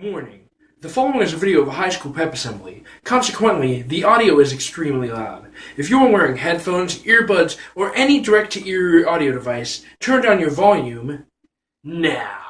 Warning. The following is a video of a high school pep assembly. Consequently, the audio is extremely loud. If you are wearing headphones, earbuds, or any direct-to-ear audio device, turn down your volume now.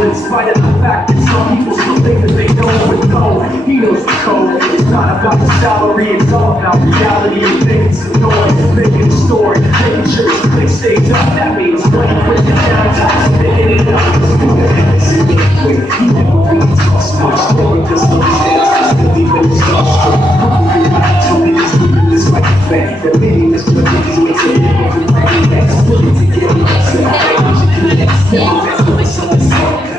In spite of the fact that some people still think that they know what know, he knows the code. It's not about the salary, it's all about reality and making some noise, making a story, making sure his click stays up. That means running with the downtimes, making it up. He never really talks much, never just understands this, still even his starstruck. Tell me this, moving this like a fact, that meaning this blood is makes a difference with my next. Willing to get it upset, I can connect, never best with someone else.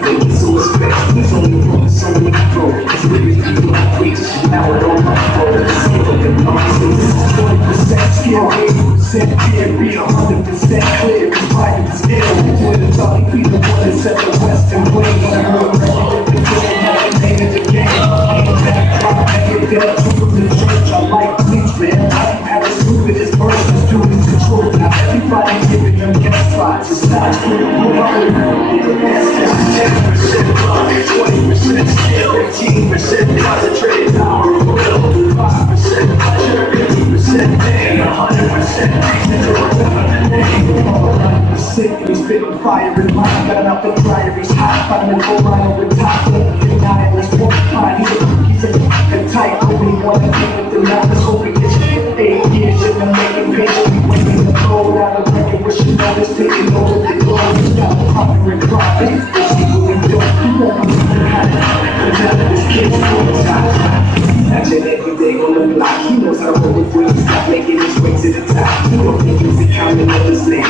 So it's best, there's only room, so many grow. It's really people I preach, now it on my phone. Skill and nonsense, this is 20% skill, 80% fear, be 100% clear, cause private is ill. With the talking, be the one that set the Western way. When I heard ready with the game, now the name of the game. Ain't that proud, make it dead, true to the church, I like bleach, man. I don't have a stupid, this person is doing the truth. Now everybody's giving them guest spots, it's not clear, move on with the best time. 10% love, 20% skill, 15% concentrated power of will, 5% pleasure, 50% pain, 100% reason to remember the name. 100% he's spitting fire in mind, got enough to dryer, he's hot, fundamental rhino with top, denial is one kind, he's a tight, only one that came with the numbers, hoping it's 8 years, you've been making patiently waiting to go out of record, wishing all this taking over the globe, he's got a proper and profit. Imagine every day on the block, he knows how to roll the wheels, stop making his way to the top. He don't think he's a common other slave.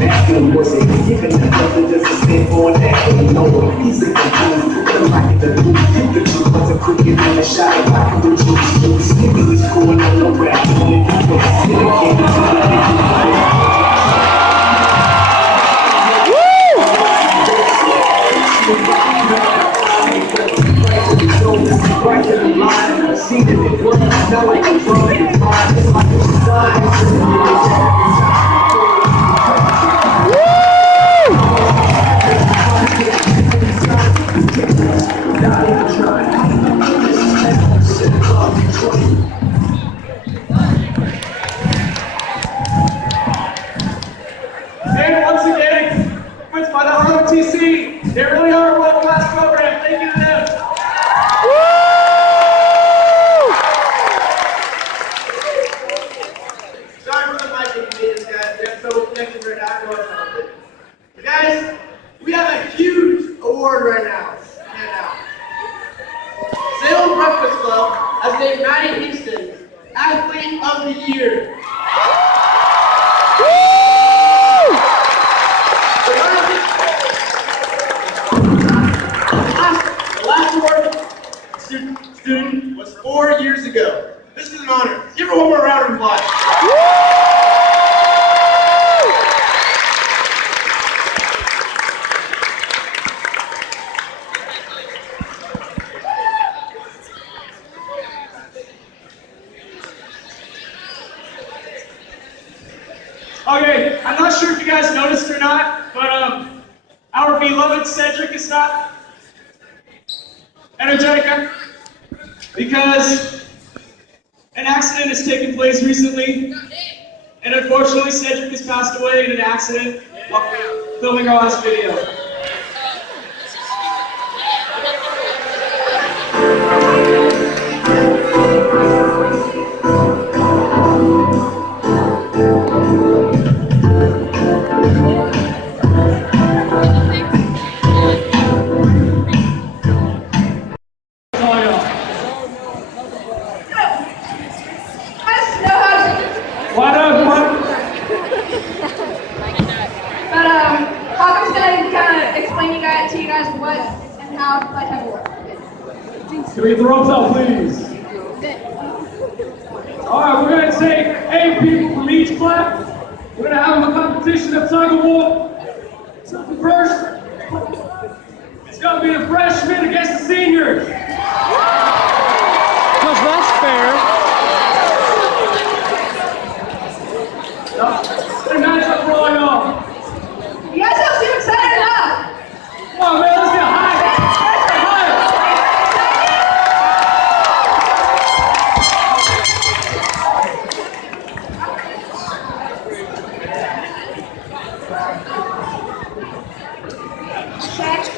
Masculine was it, giving the brother doesn't stand for an act. No, he's a component, put the rock in the loop. The truth was a crooked in the shot, rocking the juice. Skipping is going on the rap, only people dedicated to the right to the line, I've seen it, it works, it's not like I'm throwing it fine, it's like a design. And once again, it's by the ROTC. They really are a world-class program. Thank you to them. Guys, we have a huge award right now. Salem Breakfast Club has named Maddie Houston Athlete of the Year. The last award student was 4 years ago. This is an honor. Give her one more round of applause. Okay, I'm not sure if you guys noticed or not, but our beloved Cedric is not energetic because an accident has taken place recently, and unfortunately Cedric has passed away in an accident while filming our last video. Why not? What? But Hawkins gonna kind of explain to you guys what and how to play tug-o-war. Can we get the ropes out, please? Alright, we're going to take 8 people from each club. We're going to have a competition of tug-of-war. First, it's going to be the freshmen against the seniors. Because that's fair. The matchup for all y'all. You guys don't seem excited enough. Come on, man, let's get high.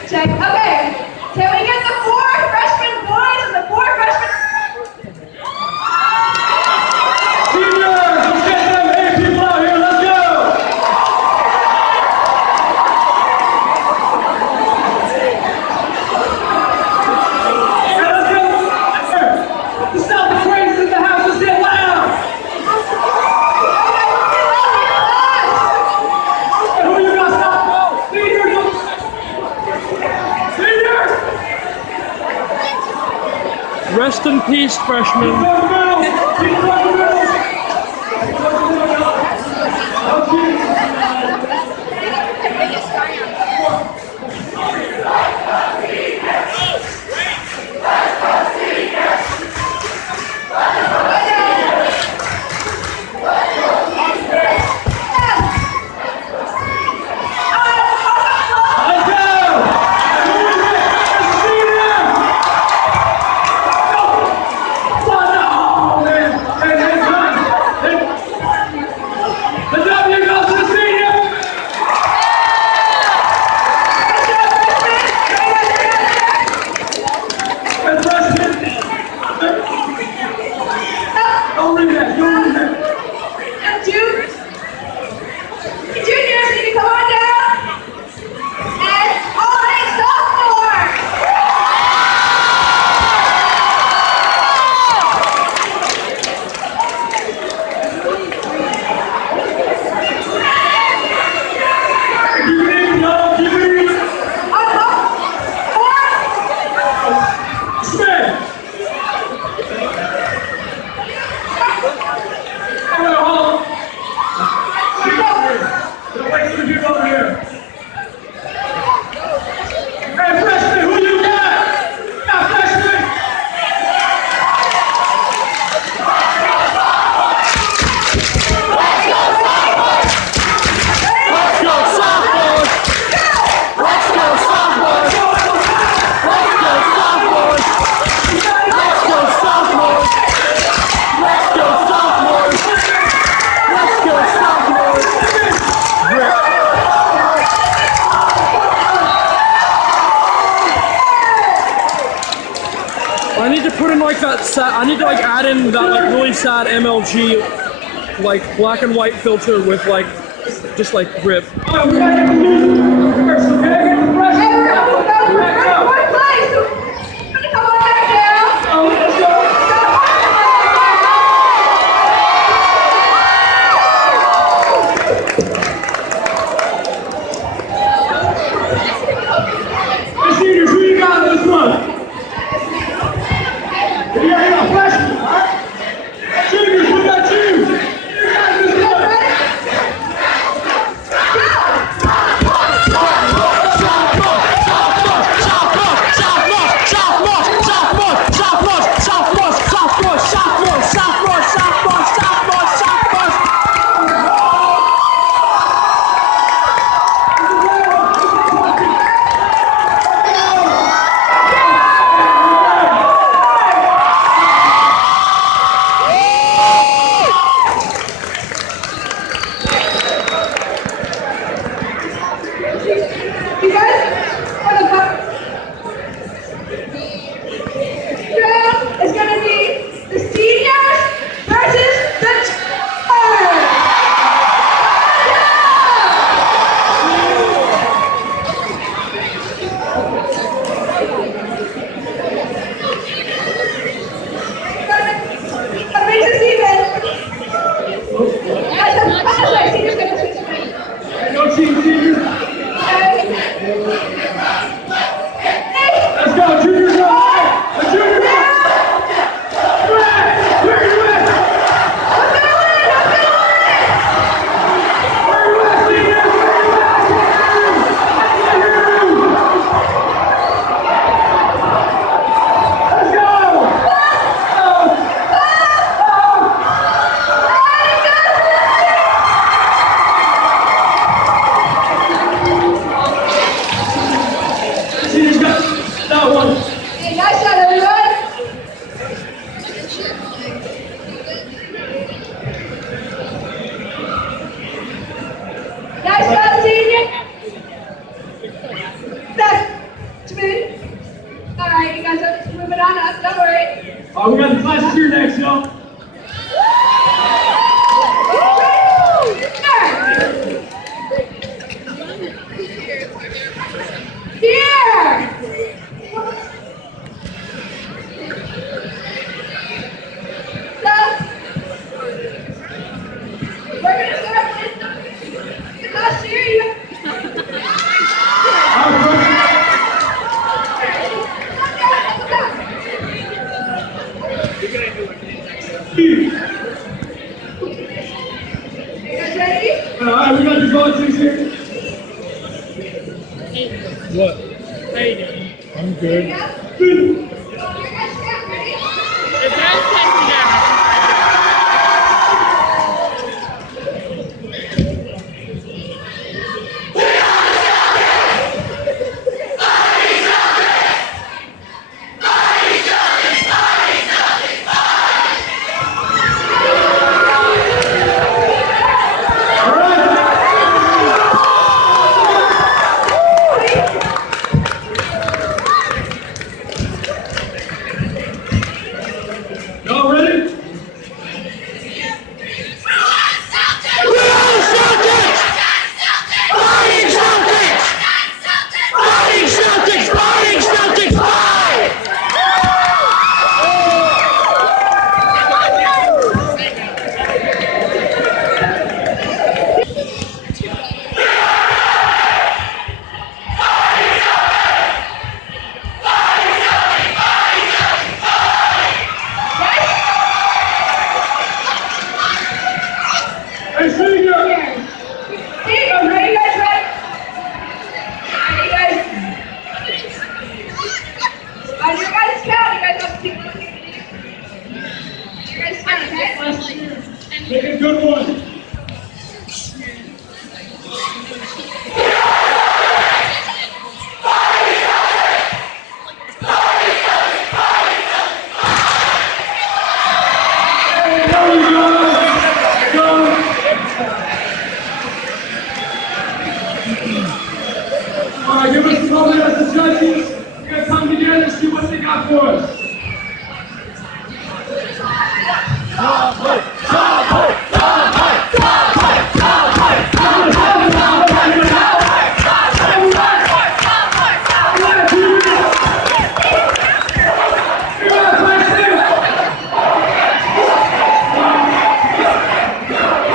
Check. Okay. Can we get the 4 freshman boys and the 4 freshmen? Seniors, let's get them 8 people out here. Let's go. Hey, let's go. The Celtic Cranes in the house. Let's get loud. Hey, who you got? Stop. Seniors. Seniors. Rest in peace, freshmen. I need to like add in that like really sad MLG like black and white filter with like just like grip. Alright, we gotta get the music first, okay? Get the freshmen. Hey, we're gonna go to fourth place. So we're gonna come on back down. Let's go. Hey, seniors, who you got in this one? You got freshmen, alright? Seniors, who got you? You got this one. Class, you're next, yo. Alright, we got the volunteers here. What? How you doing? I'm good. Good. It's not testing out. Y'all ready? Hey, senior! Are you guys ready? Are you guys? On your guys' count, you guys have to keep looking. You guys count, okay? Make a good one. Alright, give us a moment as the judges. We're gonna come together and see what they got for us.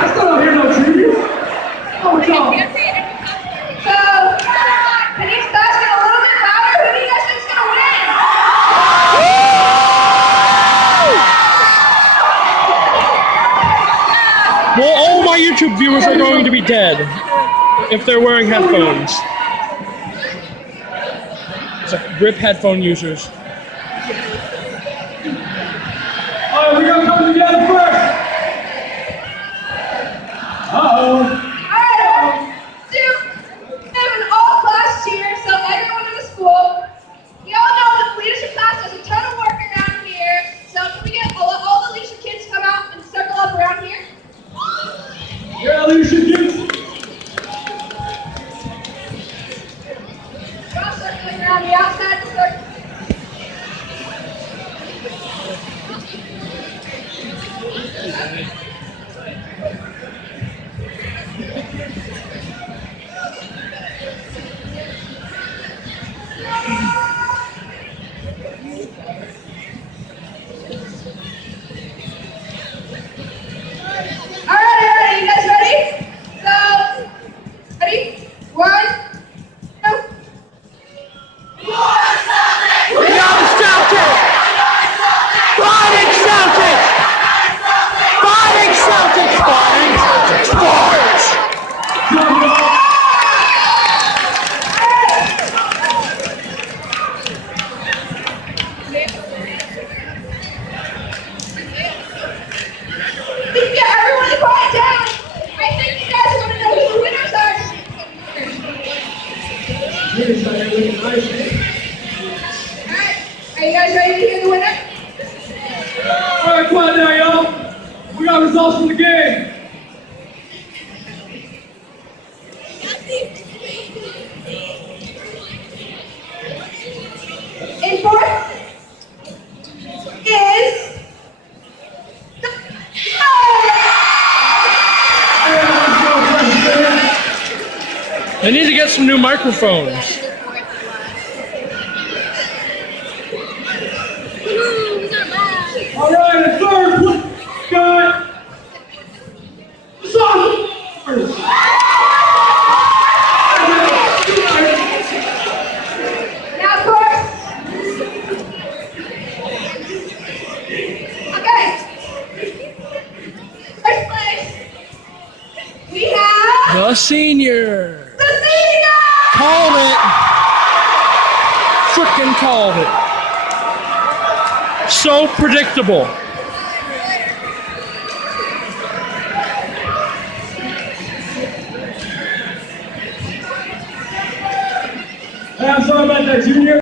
I still don't hear no trees. Oh, what's up? So, can each class get a little bit louder? Who do you guys think is gonna win? Well, all my YouTube viewers are going to be dead if they're wearing headphones. It's like rip headphone users. Alright, we're gonna come together first. Uh-oh. Alright, we have an all-class cheer, so everyone in the school. We all know that the leadership class does a ton of work around here, so can we get all the leadership kids to come out and circle up around here? Yeah, leadership kids. We're all circling around the outside of the circle. Alright, you guys ready? So, ready? 1, 2. We are the Celtics! Fighting Celtics! Fighting Celtics! Fighting Celtics! Sports! We can get everyone to quiet down. I think you guys want to know who the winners are. Leaders out here looking nice. Alright, are you guys ready to hear the winner? Alright, quiet now, y'all. We got results from the game. In fourth is I need to get some new microphones. All right, and third, got sophomores. Now, of course. Okay. First place, we have The senior. the senior. Called it. Frickin' called it. So predictable. I'm sorry about that, Junior.